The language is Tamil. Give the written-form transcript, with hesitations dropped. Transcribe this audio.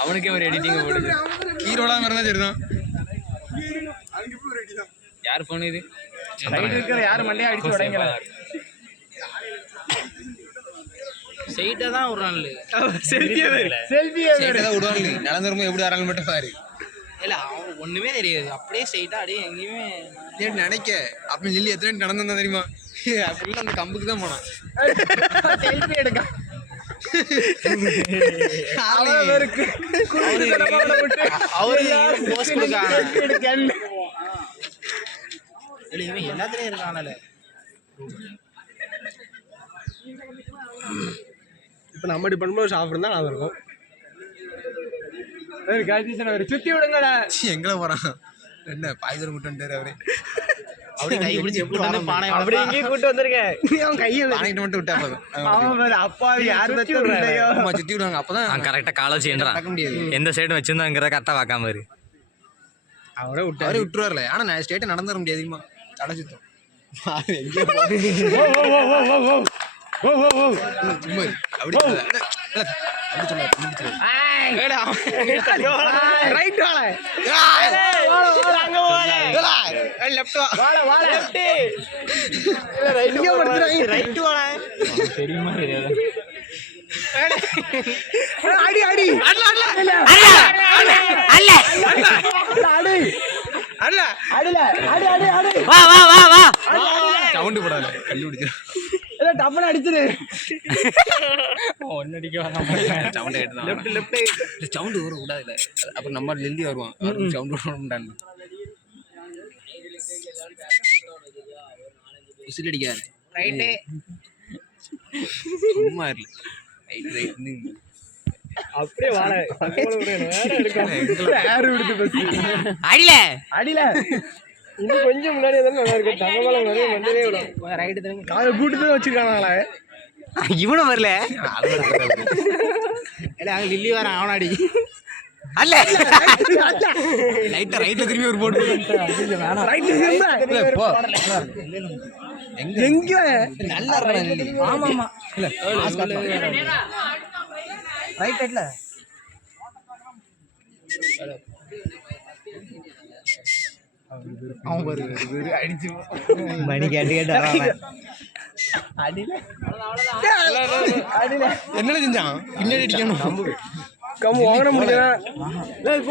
அவனுக்கே ஒரு எடிட்டிங் போடுது. ஹீரோலாம் இருந்தா சரிதான். யார் போன் இது? யாரு மண்டையா அடிச்சு உடைங்கல. சைட்டா தான் விடுறான்ல. செல்ஃபியே தான் விடுவாங்க. நடந்துருமோ எப்படி வராங்க மட்டும் பாரு. இல்ல அவன் ஒண்ணுமே தெரியாது. அப்படியே சைட்டா அப்படியே எங்கேயுமே நினைக்க அப்ப லில்லி எத்தனை நடந்தா தெரியுமா? அப்படிலாம் அந்த கம்புக்கு தான் போனான். செல்ஃபி எடுக்க எல்லாத்துலயும் இருக்கானல. இப்ப நம்ம டிபார்ட்மெண்ட் சாப்பிட்டு தான் நல்லா இருக்கும். சுத்தி விடுங்கடா. எங்களை போறான் என்ன பாய்தர் கூட்டு அவரு அப்படியே கை பிடிச்சி பானை அப்படி எங்கேயும் கூட்டு வந்திருக்கேன். அவன் கையை பானைட்டு மட்டும் விட்டா போதும். அப்பா யாரு சுத்தி விடுவாங்க. அப்பதான் கரெக்டா காலை செய்யறான். நடக்க முடியாது. எந்த சைடு வச்சிருந்தாங்கிற கரெக்டா பார்க்காம இரு. அவரே விட்டுருவார்ல. ஆனா நான் ஸ்டேட்டை நடந்துட முடியாதுமா. தடை சுத்தம் தெரியுமா தெரியாது. அடி அடி சவுண்டு போடாத கல்லு பிடிச்ச டப்பன அடிச்சிரு. ஒன்னடிக்க வராம சவுண்ட் கேட்டுதான். சவுண்டு வர விடாதுல. அப்புறம் நம்ம லில்லி வருவான். சவுண்ட் விடாது. விசில் அடிக்காது. ரைட்டு சும்மா இல்ல. ரைட் ரைட்னு அப்படியே வாழ அடில அடியில இன்னும் கொஞ்சம் முன்னாடி நல்லா இருக்கு. தங்கமலை நிறைய மண்டலே விடும். ரைட்டு தானே காலை கூட்டு தான் வச்சிருக்காங்களா. இவனும் வரல. லில்லி வரான் அவனாடி. அல்ல லைட்டா ரைட்ல திரும்பி ஒரு போட்டு எங்க நல்லா இருக்கா? ஆமா ஆமா இல்ல ரைட் ரைட்ல அவன் பாரு அடிச்சு மணி கேட்டு கேட்டு அடியில என்ன செஞ்சான்? பின்னாடி அடிக்கணும். கம்மு வாங்கின முடியாது.